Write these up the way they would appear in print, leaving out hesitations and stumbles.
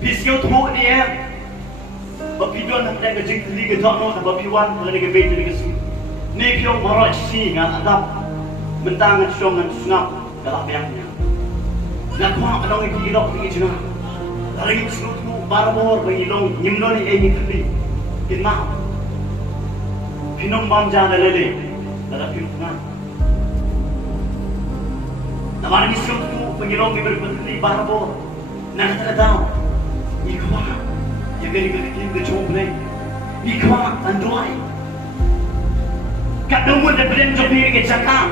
Pisau tu ni Bapi don nak ke jing kali ke tak no bapi wan kalau ke bait ni ke su. Ni piau maraj si ngan adap mentang ngan syom ngan sunap dalam biangnya. Nak mak adong iki ilok ni jena. Lagi selut tu barbor bagi long nyimno ni ni kali. Kena. Pinom bam jana lele. Dalam piau ngan. Namanya selut tu bagi long ni berbentuk barbor. Nak tak tahu. Ikut yang gani ketim ke jomble ikwa andoi kat domon de blen jobi ke chaka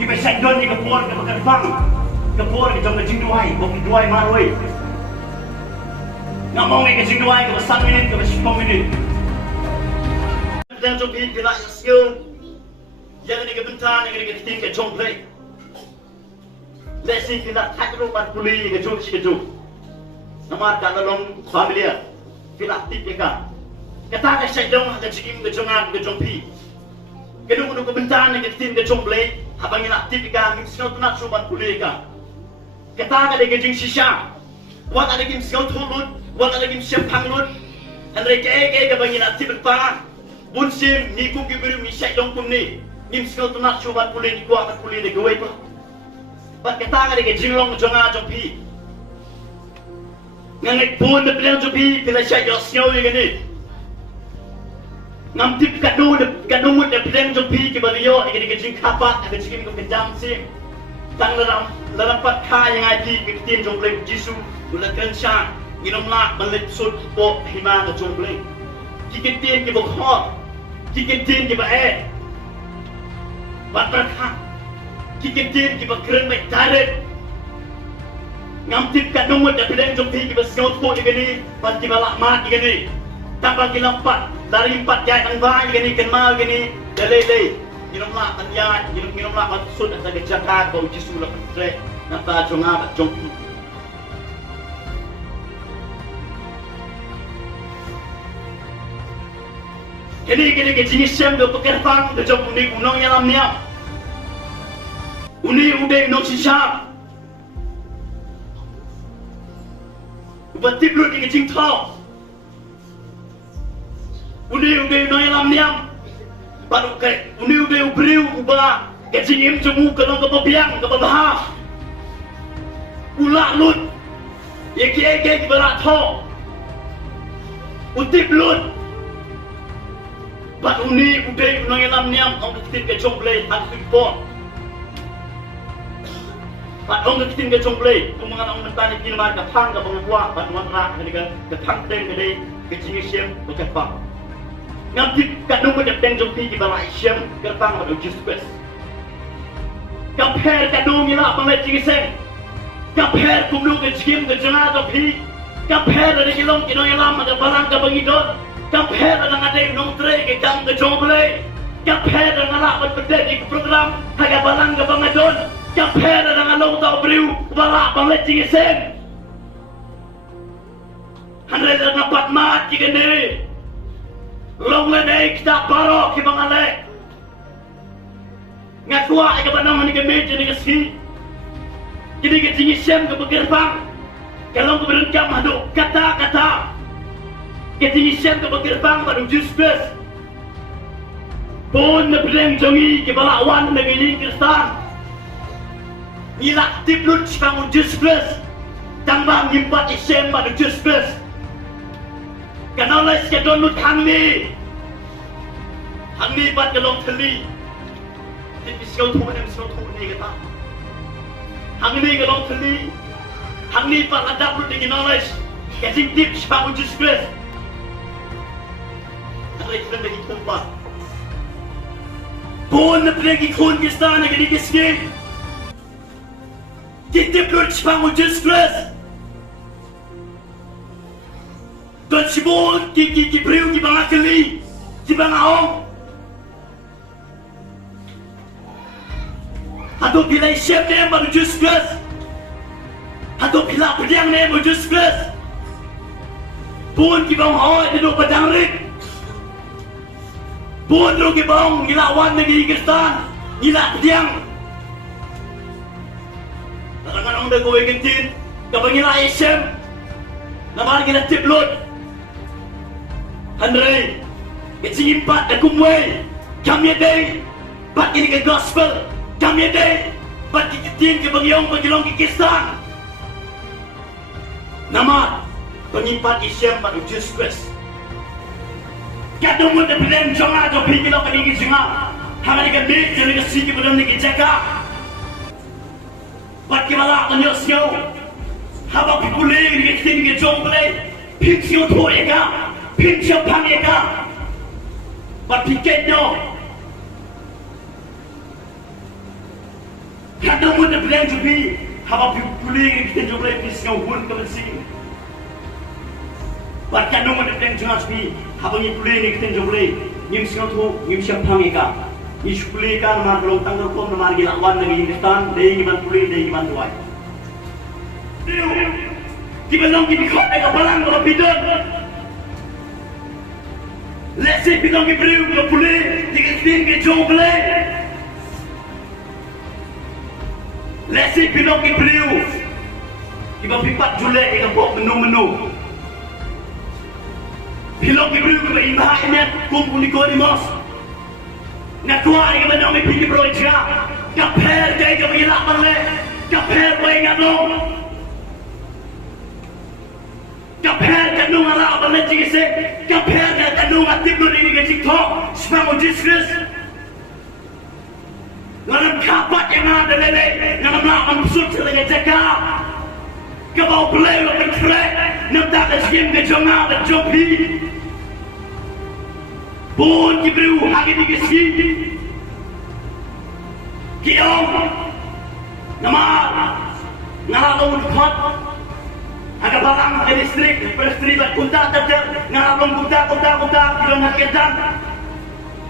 ki be sakdon ni ke por ke makan fang ke por ke jom ke jingduai bo ki duai maroi ngamong ni ke jingduai ke 3 minit ke 10 minit blen jobi ke la skill yang ni ke bentar ni ke ketim ke jomble lesi ke la takro pat puli ke jom ke jom nama dalam familia filaktif mereka kata ke syedong ke jikim ke jongan ke jompi kedung ke bentan ke tim ke jomble habang ina tipika mixno tunat suban kuleka kata ke jing shisha wat ada kim skill thulut wat ada kim syem panglut andre ke bang ina tippa bunsim ni ku ki biru mi syedong kumni nim skill tunat suban kuleni ku akan kuleni ke wepa bat kata ke jinglong jonga jompi ngangai pun de plan jobi pila syai yo snow ngani ngam tip kadu mut de plan jobi ke balio ngani ke jing kapat ke jing ke jam sim tang dalam pat kha yang ai pi ke tin jomble jisu ula kan sha nginom la balit sut po hima ke jomble ki ke tin ke bokho ki ke tin ke ba e bat kha ki ke tin ke ba kren mai direct ngamtip kat nomor dah bilang jompi kita sengau tu ni gini pas kita lakmat gini tanpa kita 4 dari 4 jaya angba gini kenal gini lele minum lah tanya minum lah maksud ada kejaka kau jisu lah tre nata jonga jompi gini jenis sem do pekerfang do jom uni unong yang lamnya uni udah unong sisa Batip lu di kecing tau. Udah noi lam niam. Baru ke udah ubriu ubah kecing im cemu kalau ke biang ke bah. Ulak lut. Eke berat tau. Utip lut. Baru ni udah noi lam niam orang kecing ke jomble aku pon. Pak orang ketin ke jomble, tu mengenang mentani kini mar ke pang ke pengkuah, pak tuan rak ke pang teng ke dei ke jingi siam ke pang. Ngamti kat nunggu de teng jompi ke bawah siam ke pang ke Jesus. Kapher kat nunggu lah pang jingi seng. Kapher kumdu ke jim ke jena jompi. Kapher ada kilong kino yang lama ke balang ke bangidot. Kapher ada ngadai nong tre ke jam ke jomble. Kapher ada ngalak berpedek di program haga balang ke bangadon. Kapher dengan long tau beriu balak banglet jingi sen. Handai dengan pat mat jika ni. Long ledai kita parok ki bangalek. Ngatua ika banang ni ke meja ni ke ski. Kini ke jingi sen ke begerbang. Kalau ke berencam hadu kata-kata. Ke jingi sen ke begerbang pada juspes. Pun nebeleng jongi ke balak wan negeri Kristan. Ilak tiplut bangun just plus tambah nyimpat isem pada just plus kenal ke donut hang ni pat kelong teli tipi siau tu ni kata hang ni kelong teli hang ni pat ada plut dengan knowledge kasih tips bangun just plus ada iklan lagi kumpa pun pergi kun kisah nak jadi kisah Kita perlu bangun just plus. Dan cibun, ki beriu, ki bangga keli, ki bangga om. Atau pilih chef ni baru just plus. Atau pilih pedang ni baru just plus. Pun ki bangga hoi duduk pedang rik. Pun lu ki bangga gilawan negeri Kristan, gila pedang. Kadang-kadang dah kowe kentin, kapag nila isem, Namar kita tip lot. Henry, kecil impat dah kumway. Kami ada, bat ini ke gospel. Kami ada, bat kikitin ke bangyong ke kisah. Namar, pengimpat isyam bat ujus Christ. Kadang muda belen jonga jo pergi lo kini jonga. Hari kan big jadi kesini belum lagi jaga. Bat kibala konyosyo. Haba pikuling ni kesini ke jong belen. Pinsio thorega. Pinsio pangega. Bat piketno. Kadang muda belen jo bi. Haba pikuling ni kesini jong belen pinsio hun kemesin. Bat kadang muda belen jonga bi. Haba ni pikuling ni kesini jong belen. Pinsio thor, pinsio pangega. Iskuli kan mar belotang terkom mar gilakwan lagi Hindustan, dei giman puli, dei giman tuai. Di belong di kau eka balang kalau bidon. Lesi bidong di beriu kalau puli, di kestin ke jong puli. Lesi bidong di beriu, di bawah pipat julek eka bok menu. Bidong di beriu ke imbah ini, kumpul di mos. Nakuha ay naman ang ipindi proyekta. Kaper day ka magilapan le. Kaper ba yung ano? Kaper ka nung arapan le jigise. Kaper ka nung atip mo rin yung TikTok. Spam mo discus. Ngalam kapat yung nga dalele. Ngalam na ang pusot sa lagay jaka. Kabaw play mo kan trek. Namdakas game ka jong nga at jong pi. Bon Gibril hagi di gesi Kiong Nama Ngaralong Dukhat Aga barang ke distrik Prestri bat kunta tata Ngaralong kunta Kilong hakitan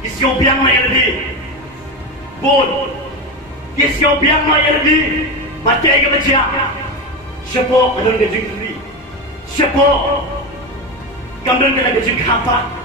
Kisyo biang na yerdi Bon Kisyo biang na yerdi Batai ke baca Siapa kadang gajing kiri Siapa Gambar kena gajing kapak